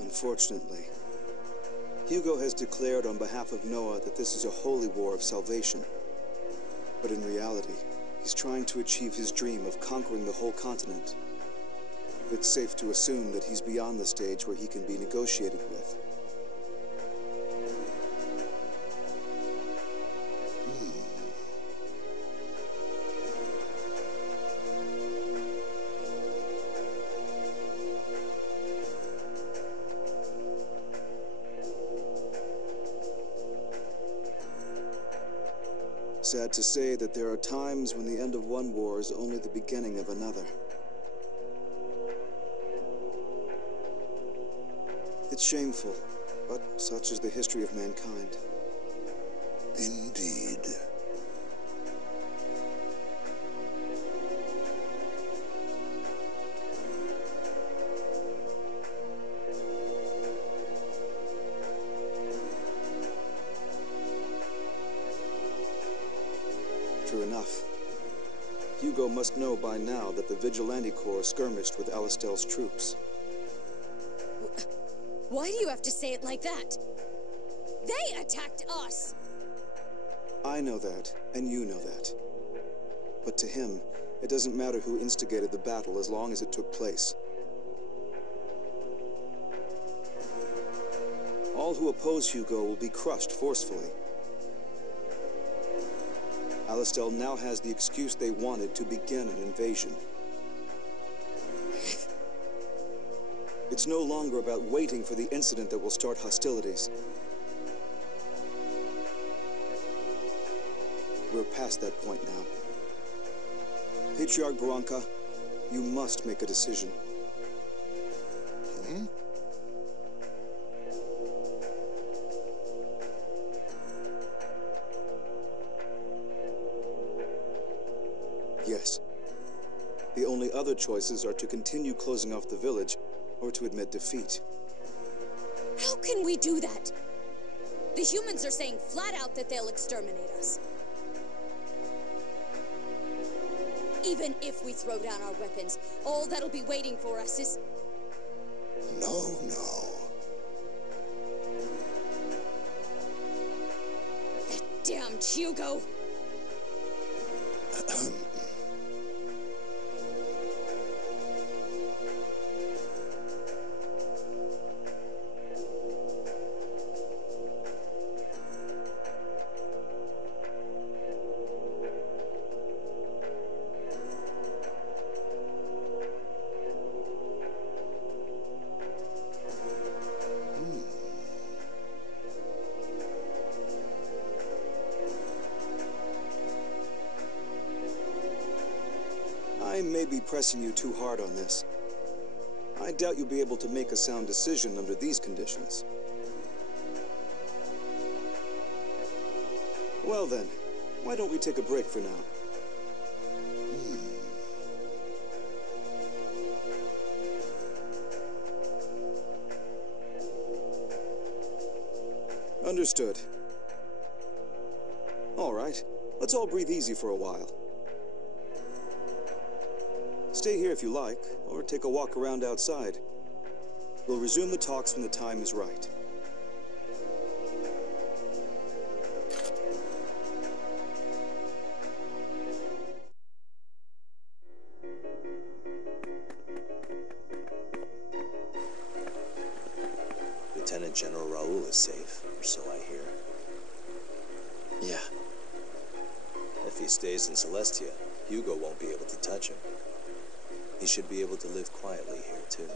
Unfortunately, Hugo has declared on behalf of Noah that this is a holy war of salvation. But in reality, he's trying to achieve his dream of conquering the whole continent. It's safe to assume that he's beyond the stage where he can be negotiated with. Sad to say that there are times when the end of one war is only the beginning of another. It's shameful, but such is the history of mankind. Indeed. True enough. Hugo must know by now that the Vigilante Corps skirmished with Alistel's troops. Why do you have to say it like that? They attacked us! I know that, and you know that. But to him, it doesn't matter who instigated the battle as long as it took place. All who oppose Hugo will be crushed forcefully. Alistel now has the excuse they wanted to begin an invasion. It's no longer about waiting for the incident that will start hostilities. We're past that point now. Patriarch Barranca, you must make a decision. Hmm? Yes. The only other choices are to continue closing off the village, or to admit defeat. How can we do that? The humans are saying flat out that they'll exterminate us. Even if we throw down our weapons, all that'll be waiting for us is... No, no. that damned Hugo! I may be pressing you too hard on this. I doubt you'll be able to make a sound decision under these conditions. Well then, why don't we take a break for now? Understood. All right, let's all breathe easy for a while. Stay here if you like, or take a walk around outside. We'll resume the talks when the time is right. Lieutenant General Raoul is safe, or so I hear. Yeah. If he stays in Celestia, Hugo won't be able to touch him. He should be able to live quietly here, too.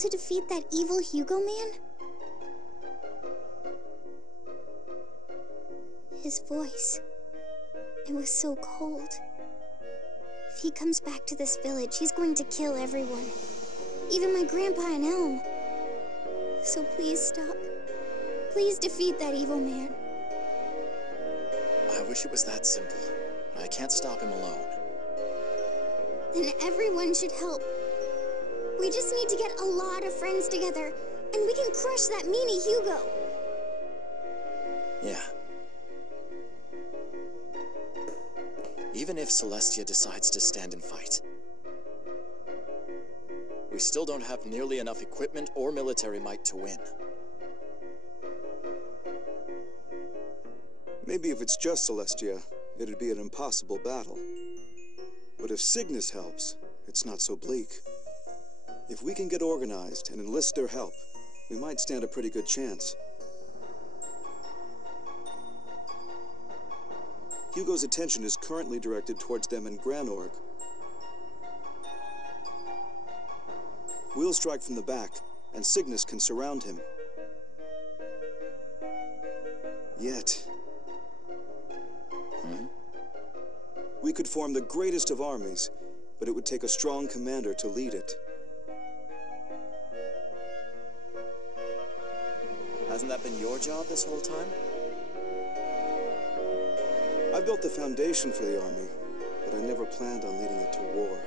to defeat that evil Hugo man? His voice. It was so cold. If he comes back to this village, he's going to kill everyone. Even my grandpa and Elm. So please stop. Please defeat that evil man. I wish it was that simple. I can't stop him alone. Then everyone should help. We just need to get a lot of friends together, and we can crush that meanie Hugo. Yeah. Even if Celestia decides to stand and fight, we still don't have nearly enough equipment or military might to win. Maybe if it's just Celestia, it'd be an impossible battle. But if Cygnus helps, it's not so bleak. If we can get organized and enlist their help, we might stand a pretty good chance. Hugo's attention is currently directed towards them in Granorg. We'll strike from the back, and Cygnus can surround him. Yet... We could form the greatest of armies, but it would take a strong commander to lead it. Hasn't that been your job this whole time? I built the foundation for the army, but I never planned on leading it to war.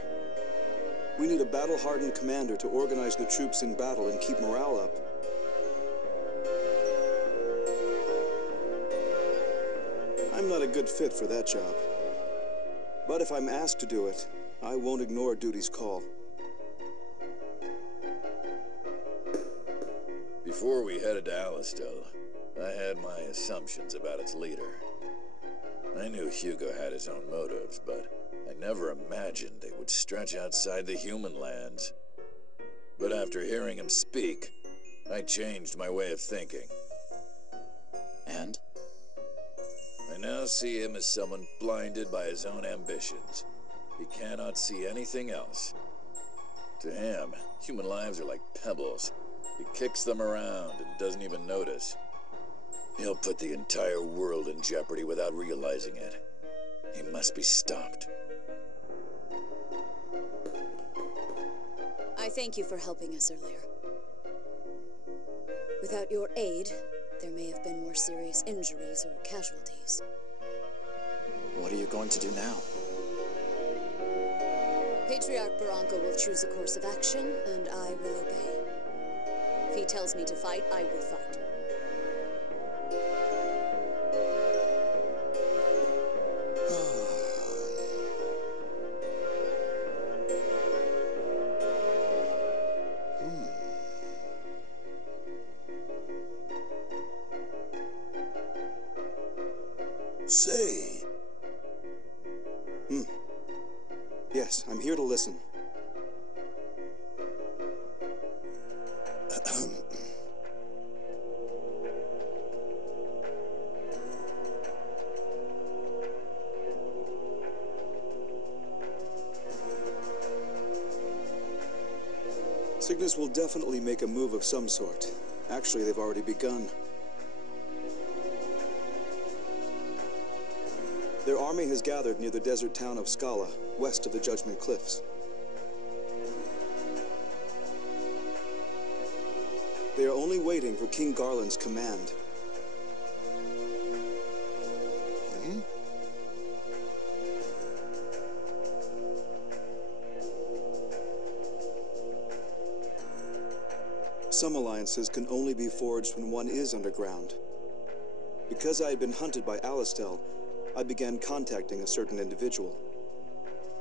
We need a battle-hardened commander to organize the troops in battle and keep morale up. I'm not a good fit for that job. But if I'm asked to do it, I won't ignore duty's call. Before we headed to Alistel, I had my assumptions about its leader. I knew Hugo had his own motives, but I never imagined they would stretch outside the human lands. But after hearing him speak, I changed my way of thinking. And? I now see him as someone blinded by his own ambitions. He cannot see anything else. To him, human lives are like pebbles. He kicks them around and doesn't even notice. He'll put the entire world in jeopardy without realizing it. He must be stopped. I thank you for helping us earlier. Without your aid, there may have been more serious injuries or casualties. What are you going to do now? Patriarch Barranco will choose a course of action, and I will obey. If he tells me to fight, I will fight. Say. Yes, I'm here to listen. Cygnus will definitely make a move of some sort. Actually, they've already begun. Their army has gathered near the desert town of Scala, west of the Judgment Cliffs. They are only waiting for King Garland's command. Some alliances can only be forged when one is underground. Because I had been hunted by Alistel, I began contacting a certain individual.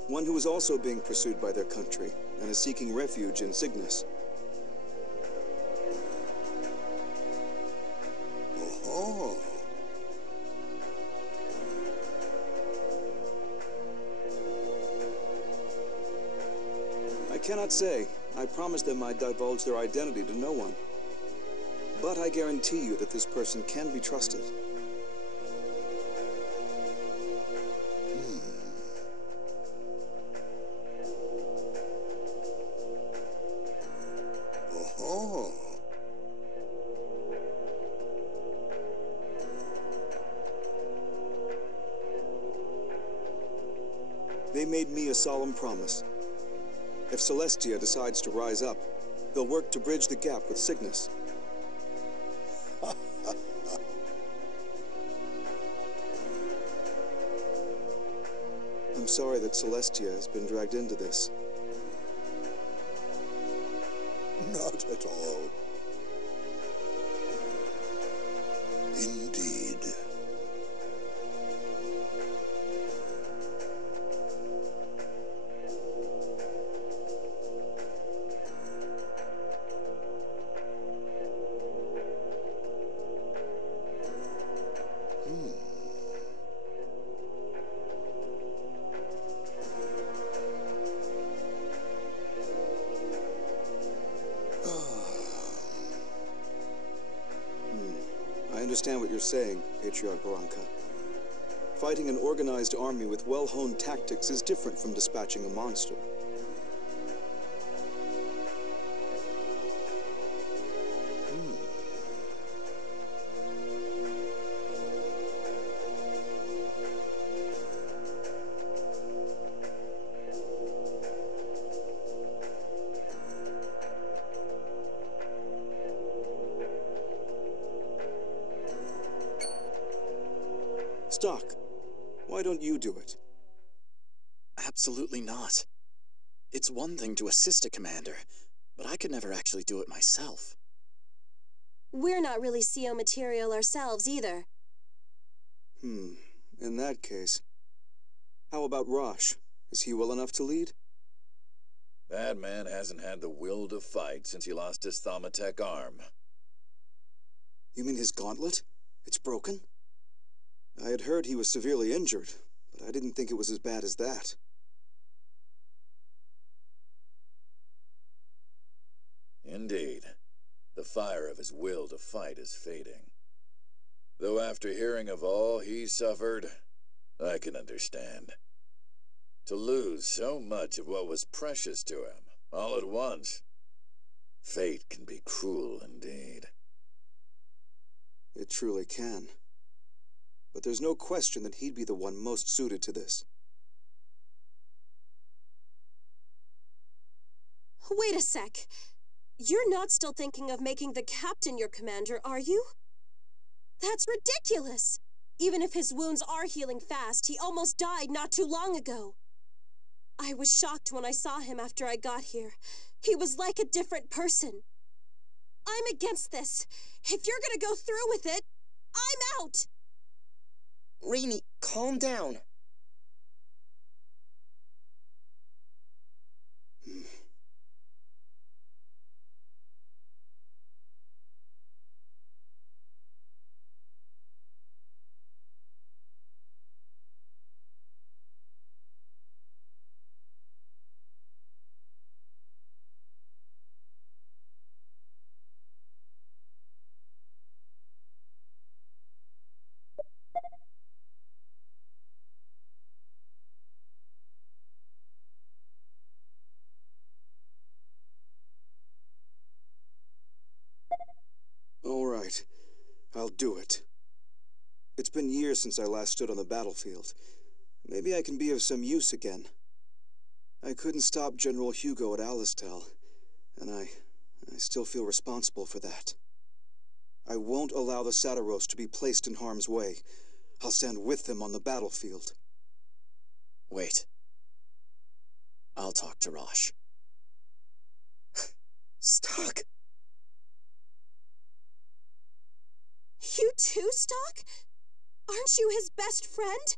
One who is also being pursued by their country and is seeking refuge in Cygnus. Oh. I cannot say. I promised them I'd divulge their identity to no one. But I guarantee you that this person can be trusted. they made me a solemn promise. If Celestia decides to rise up, they'll work to bridge the gap with Cygnus. I'm sorry that Celestia has been dragged into this. Not at all. Indeed. I understand what you're saying, Patriarch Barranca. Fighting an organized army with well-honed tactics is different from dispatching a monster. Stock, why don't you do it? Absolutely not. It's one thing to assist a commander, but I could never actually do it myself. We're not really CO material ourselves either. In that case, how about Rosch? Is he well enough to lead? That man hasn't had the will to fight since he lost his Thaumatek arm. You mean his gauntlet? It's broken? I had heard he was severely injured, but I didn't think it was as bad as that. Indeed. The fire of his will to fight is fading. Though after hearing of all he suffered, I can understand. To lose so much of what was precious to him, all at once, fate can be cruel indeed. It truly can. But there's no question that he'd be the one most suited to this. Wait a sec. You're not still thinking of making the captain your commander, are you? That's ridiculous! Even if his wounds are healing fast, he almost died not too long ago. I was shocked when I saw him after I got here. He was like a different person. I'm against this. If you're gonna go through with it, I'm out! Rainy, calm down. All right, I'll do it. It's been years since I last stood on the battlefield. Maybe I can be of some use again. I couldn't stop General Hugo at Alistel, and I still feel responsible for that. I won't allow the Sataros to be placed in harm's way. I'll stand with them on the battlefield. Wait. I'll talk to Rosch. Stock! You too, Stock? Aren't you his best friend?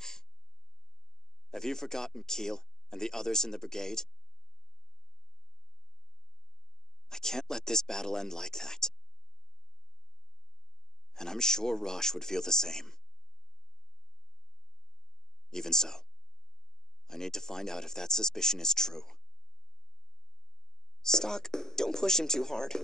Have you forgotten Keel and the others in the brigade? I can't let this battle end like that. And I'm sure Rosch would feel the same. Even so, I need to find out if that suspicion is true. Stock, don't push him too hard.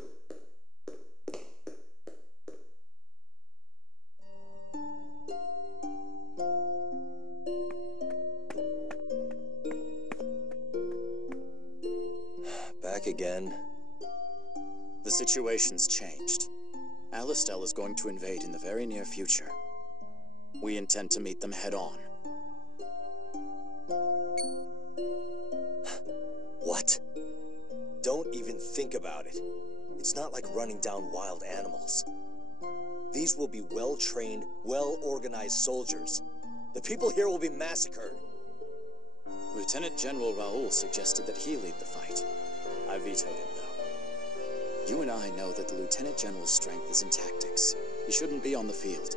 Back again? The situation's changed. Alistel is going to invade in the very near future. We intend to meet them head-on. What? Don't even think about it. It's not like running down wild animals. These will be well-trained, well-organized soldiers. The people here will be massacred. Lieutenant General Raoul suggested that he lead the fight. I vetoed him, though. You and I know that the Lieutenant General's strength is in tactics. He shouldn't be on the field.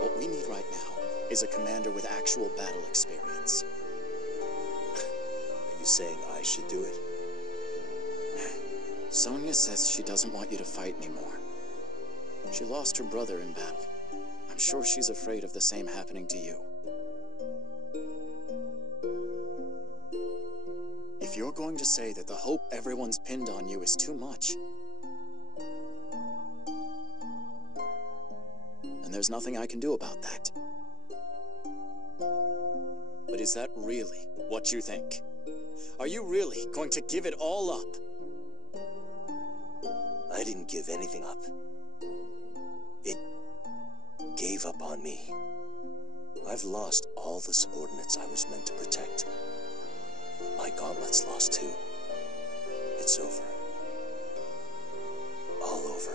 What we need right now is a commander with actual battle experience. Are you saying I should do it? Sonia says she doesn't want you to fight anymore. She lost her brother in battle. I'm sure she's afraid of the same happening to you. If you're going to say that the hope everyone's pinned on you is too much, then there's nothing I can do about that. But is that really what you think? Are you really going to give it all up? I didn't give anything up. It gave up on me. I've lost all the subordinates I was meant to protect. My gauntlet's lost too. It's over. All over.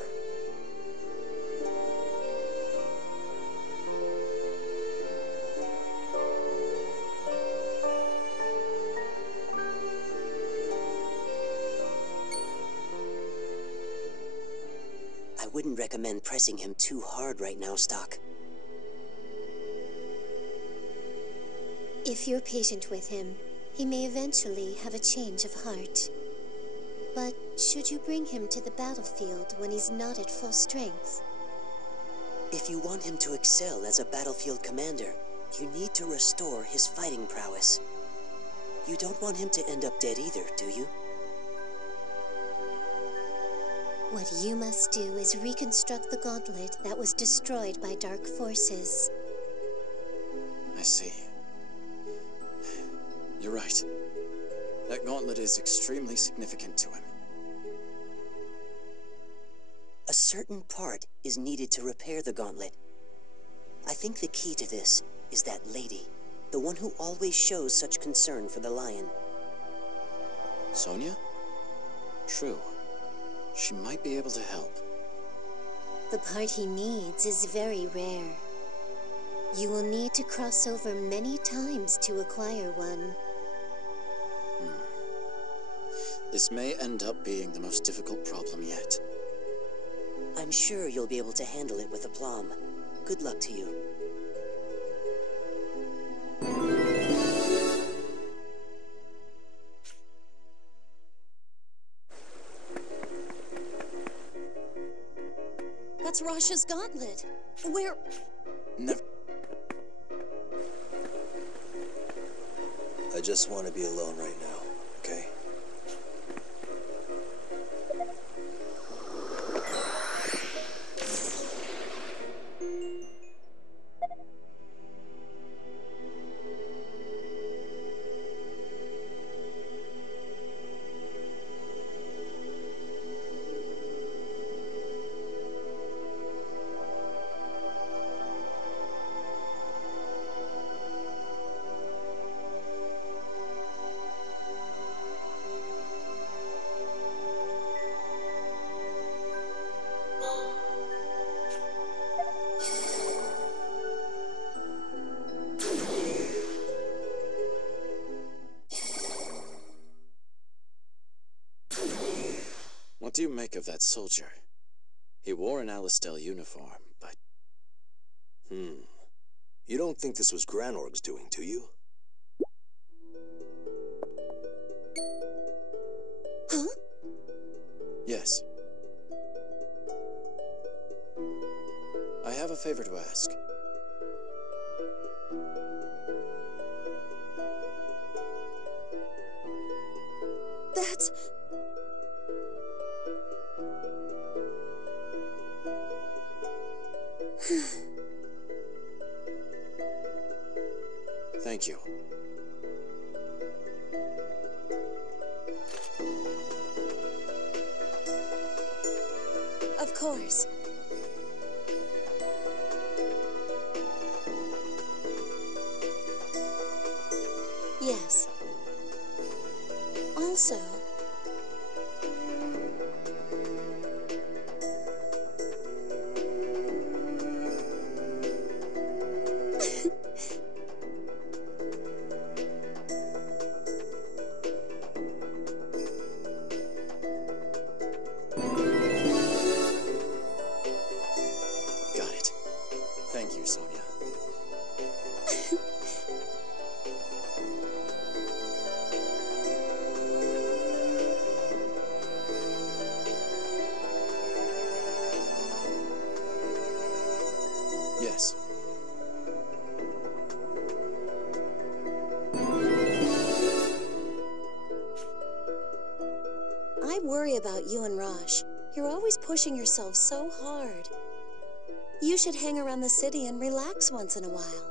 I wouldn't recommend pressing him too hard right now, Stock. If you're patient with him, he may eventually have a change of heart. But should you bring him to the battlefield when he's not at full strength? If you want him to excel as a battlefield commander, you need to restore his fighting prowess. You don't want him to end up dead either, do you? What you must do is reconstruct the gauntlet that was destroyed by dark forces. I see. You're right. That gauntlet is extremely significant to him. A certain part is needed to repair the gauntlet. I think the key to this is that lady, the one who always shows such concern for the lion. Sonia? True. She might be able to help. The part he needs is very rare. You will need to cross over many times to acquire one. This may end up being the most difficult problem yet. I'm sure you'll be able to handle it with aplomb. Good luck to you. That's Rosch's gauntlet. Where... Never... I just want to be alone right now, okay? What do you make of that soldier? He wore an Alistel uniform, but... You don't think this was Granorg's doing, do you? Huh? Yes. I have a favor to ask. That's... Thank you. Of course. Yes. I worry about you and Rosch. You're always pushing yourself so hard. You should hang around the city and relax once in a while.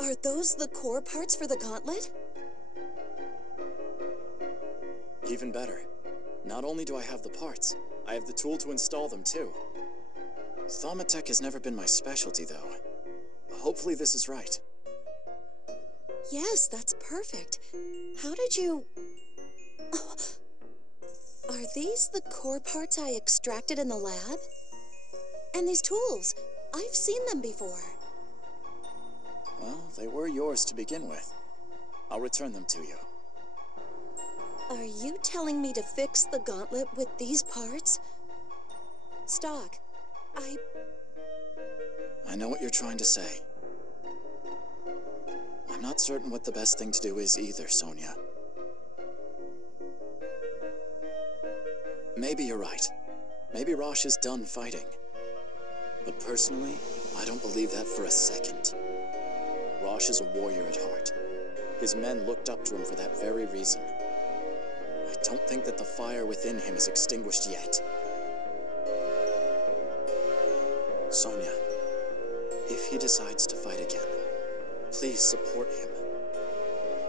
Are those the core parts for the gauntlet? Even better. Not only do I have the parts, I have the tool to install them too. Thaumatech has never been my specialty, though. Hopefully this is right. Yes, that's perfect. How did you... Oh. Are these the core parts I extracted in the lab? And these tools, I've seen them before. Well, they were yours to begin with. I'll return them to you. Are you telling me to fix the gauntlet with these parts? Stock, I know what you're trying to say. I'm not certain what the best thing to do is either, Sonia. Maybe you're right. Maybe Rosch is done fighting. But personally, I don't believe that for a second. Rosch is a warrior at heart. His men looked up to him for that very reason. I don't think that the fire within him is extinguished yet. Sonia, if he decides to fight again, please support him.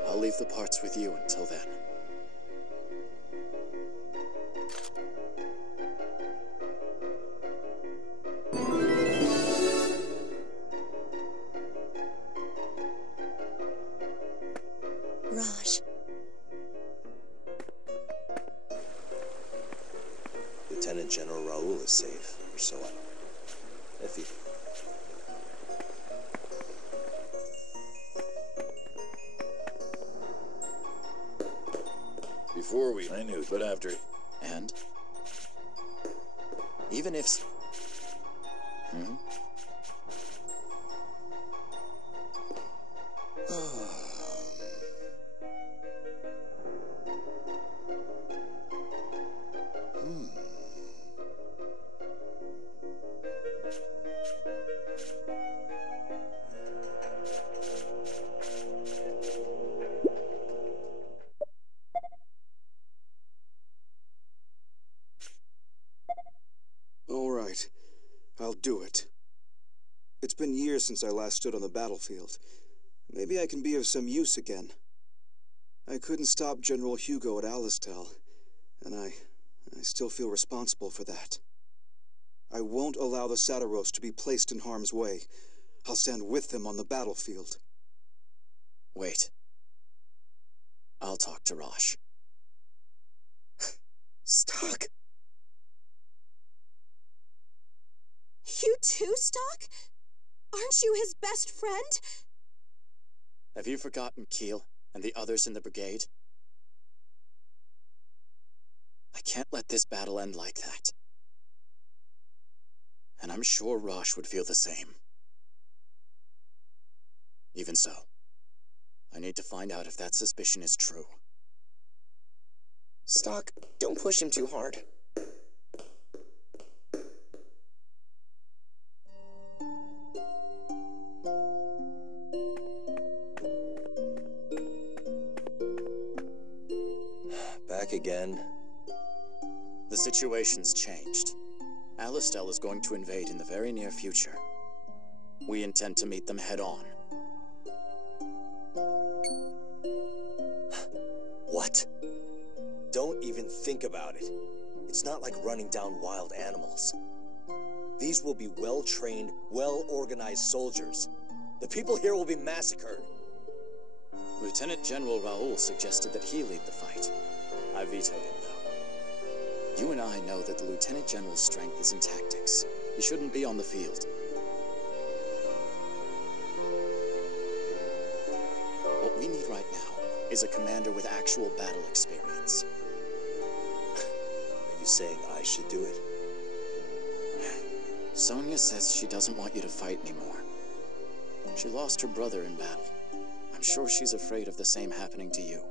I'll leave the parts with you until then. Rosch. Lieutenant General Raoul is safe, or so I... Effie. Before we... I knew, but after... And? Even if... All right. I'll do it. It's been years since I last stood on the battlefield. Maybe I can be of some use again. I couldn't stop General Hugo at Alistel, and I still feel responsible for that. I won't allow the Sataros to be placed in harm's way. I'll stand with them on the battlefield. Wait. I'll talk to Rosch. Stock! You too, Stock? Aren't you his best friend? Have you forgotten Kiel and the others in the brigade? I can't let this battle end like that. And I'm sure Rosch would feel the same. Even so, I need to find out if that suspicion is true. Stock, don't push him too hard. Back again. The situation's changed. Alistel is going to invade in the very near future. We intend to meet them head-on. What? Don't even think about it. It's not like running down wild animals. These will be well-trained, well-organized soldiers. The people here will be massacred. Lieutenant General Raoul suggested that he lead the fight. I vetoed him, though. You and I know that the Lieutenant General's strength is in tactics. He shouldn't be on the field. What we need right now is a commander with actual battle experience. Are you saying I should do it? Sonia says she doesn't want you to fight anymore. She lost her brother in battle. I'm sure she's afraid of the same happening to you.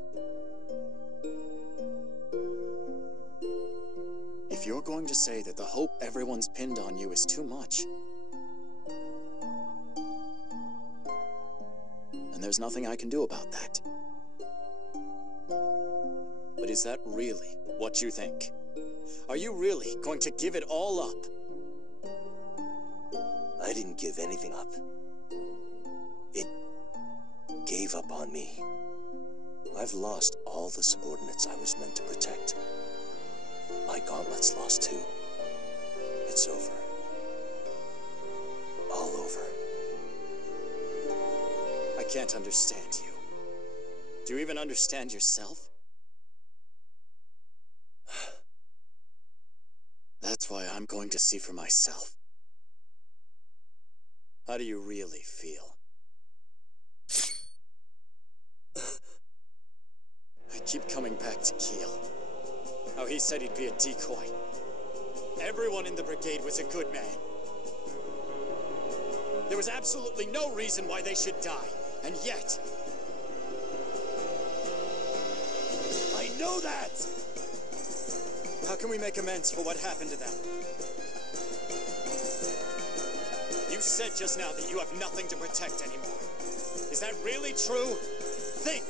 If you're going to say that the hope everyone's pinned on you is too much, then there's nothing I can do about that. But is that really what you think? Are you really going to give it all up? I didn't give anything up. It gave up on me. I've lost all the subordinates I was meant to protect. My gauntlet's lost too. It's over. All over. I can't understand you. Do you even understand yourself? That's why I'm going to see for myself. How do you really feel? I keep coming back to Kiel. How he said he'd be a decoy. Everyone in the brigade was a good man. There was absolutely no reason why they should die, and yet... I know that! How can we make amends for what happened to them? You said just now that you have nothing to protect anymore. Is that really true? Think!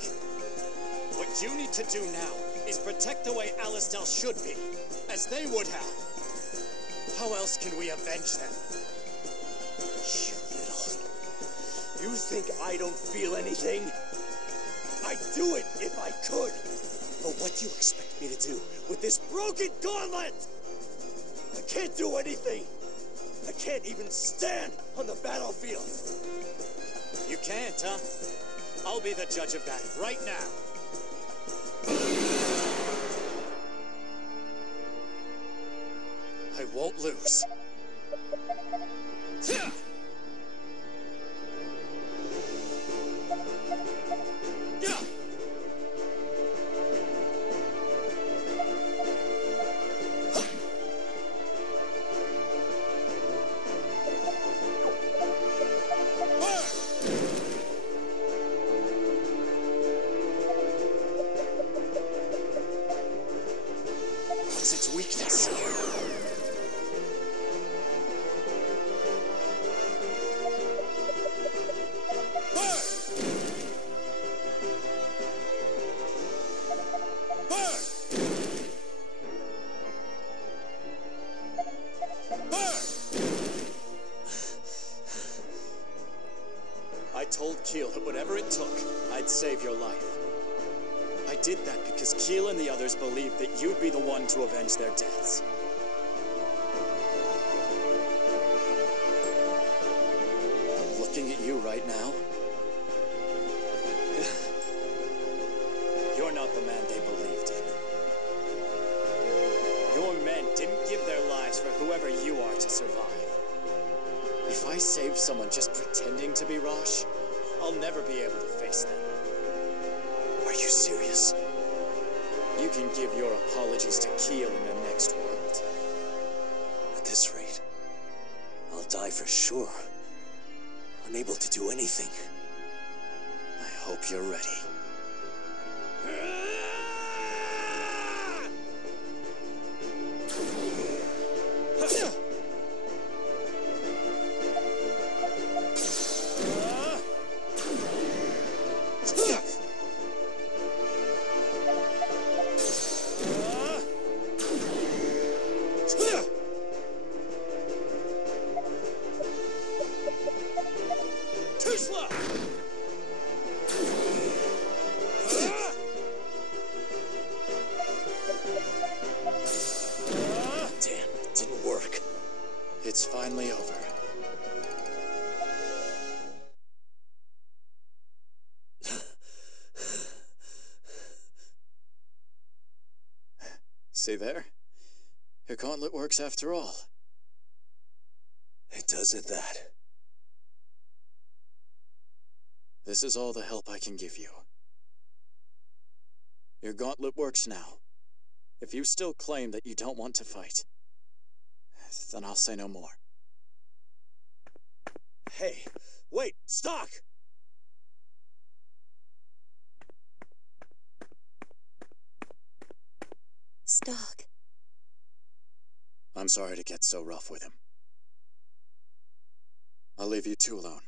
What you need to do now is protect the way Alistel should be, as they would have. How else can we avenge them? You little... You think I don't feel anything? I'd do it if I could. But what do you expect me to do with this broken gauntlet? I can't do anything. I can't even stand on the battlefield. You can't, huh? I'll be the judge of that right now. I won't lose. What's its weakness? I told Kiel that whatever it took, I'd save your life. I did that because Kiel and the others believed that you'd be the one to avenge their deaths. I'm looking at you right now. You're not the man they believed in. Your men didn't give their lives for whoever you are to survive. If I save someone just pretending to be Rosch, I'll never be able to face them. Are you serious? You can give your apologies to Kiel in the next world. At this rate, I'll die for sure. Unable to do anything. I hope you're ready. Damn, it didn't work. It's finally over. See there? Your gauntlet works after all. It does it that. This is all the help I can give you. Your gauntlet works now. If you still claim that you don't want to fight, then I'll say no more. Hey, wait, Stock! Stock. I'm sorry to get so rough with him. I'll leave you two alone.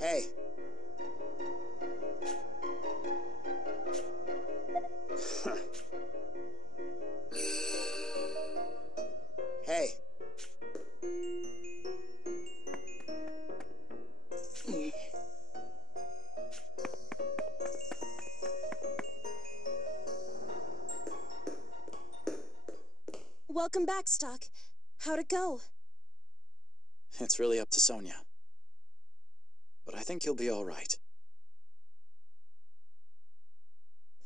Hey. Hey. Welcome back, Stock. How'd it go? It's really up to Sonia. But I think you'll be all right.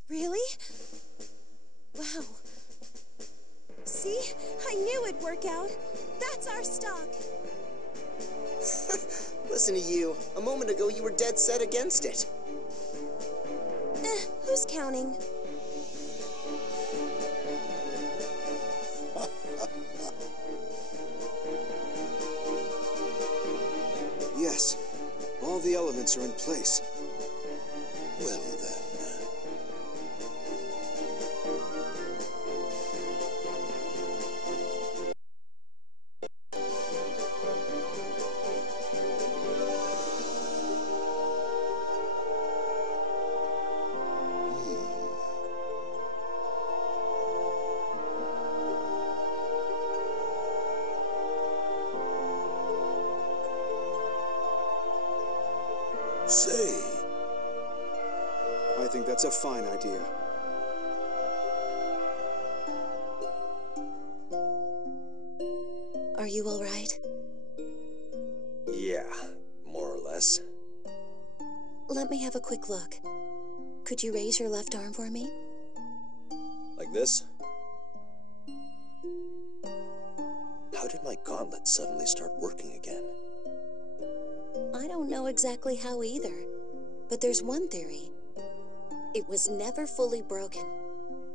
Really? Wow. See? I knew it'd work out. That's our Stock. Listen to you. A moment ago, you were dead set against it. Who's counting? Yes. All the elements are in place. Well then. Say. I think that's a fine idea. Are you all right? Yeah, more or less. Let me have a quick look. Could you raise your left arm for me? Like this? How did my gauntlet suddenly start working again? I don't know exactly how either, but there's one theory. It was never fully broken.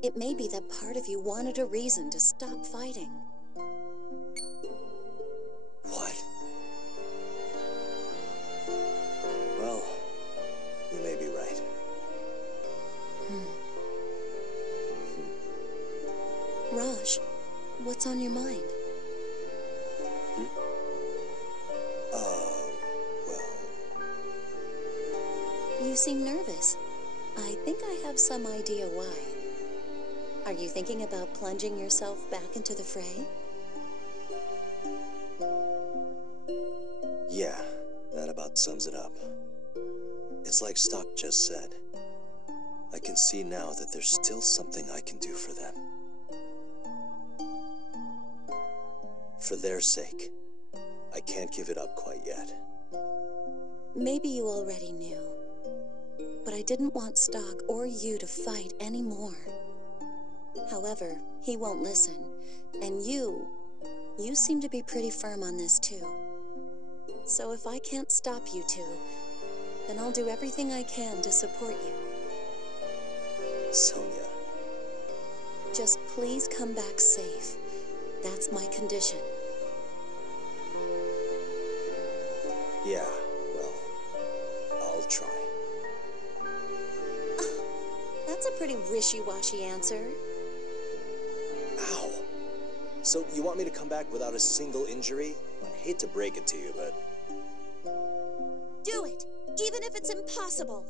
It may be that part of you wanted a reason to stop fighting. What? Well, you may be right. Rosch, what's on your mind? You seem nervous. I think I have some idea why. Are you thinking about plunging yourself back into the fray? Yeah, that about sums it up. It's like Stock just said. I can see now that there's still something I can do for them. For their sake, I can't give it up quite yet. Maybe you already knew. But I didn't want Stock or you to fight anymore. However, he won't listen. And you seem to be pretty firm on this too. So if I can't stop you two, then I'll do everything I can to support you. Sonia. Just please come back safe. That's my condition. Yeah, well, I'll try. That's a pretty wishy-washy answer. Ow! So you want me to come back without a single injury? I hate to break it to you, but... Do it, even if it's impossible.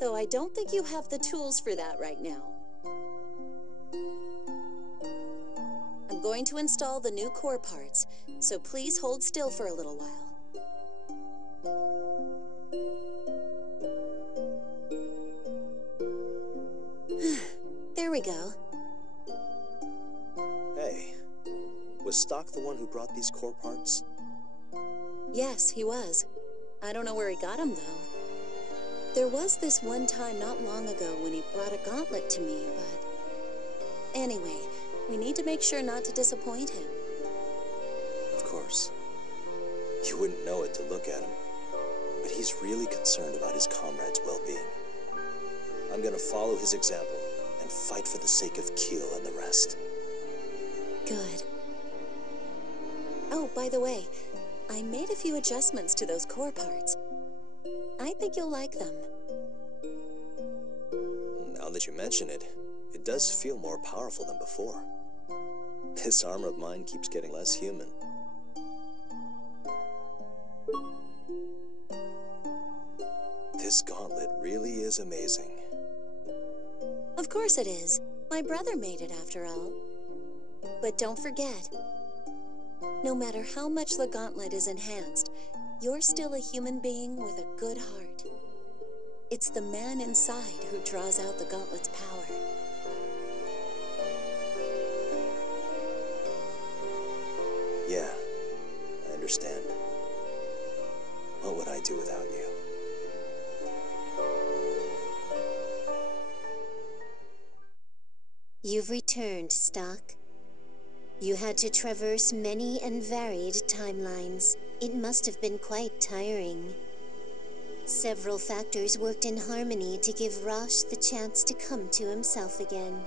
though I don't think you have the tools for that right now. I'm going to install the new core parts, so please hold still for a little while. There we go. Hey, was Stock the one who brought these core parts? Yes, he was. I don't know where he got them, though. There was this one time not long ago when he brought a gauntlet to me, but... Anyway, we need to make sure not to disappoint him. Of course. You wouldn't know it to look at him, but he's really concerned about his comrades' well-being. I'm gonna follow his example and fight for the sake of Keel and the rest. Good. Oh, by the way, I made a few adjustments to those core parts. I think you'll like them. Now that you mention it, it does feel more powerful than before. This armor of mine keeps getting less human. This gauntlet really is amazing. Of course it is. My brother made it after all. But don't forget, no matter how much the gauntlet is enhanced, you're still a human being with a good heart. It's the man inside who draws out the gauntlet's power. Yeah, I understand. What would I do without you? You've returned, Stock. You had to traverse many and varied timelines. It must have been quite tiring. Several factors worked in harmony to give Rosch the chance to come to himself again.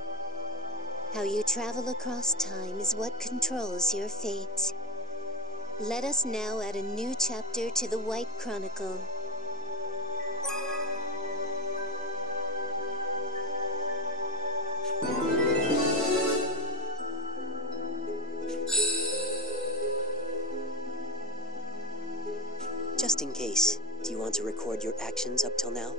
How you travel across time is what controls your fate. Let us now add a new chapter to the White Chronicle. Just in case, do you want to record your actions up till now?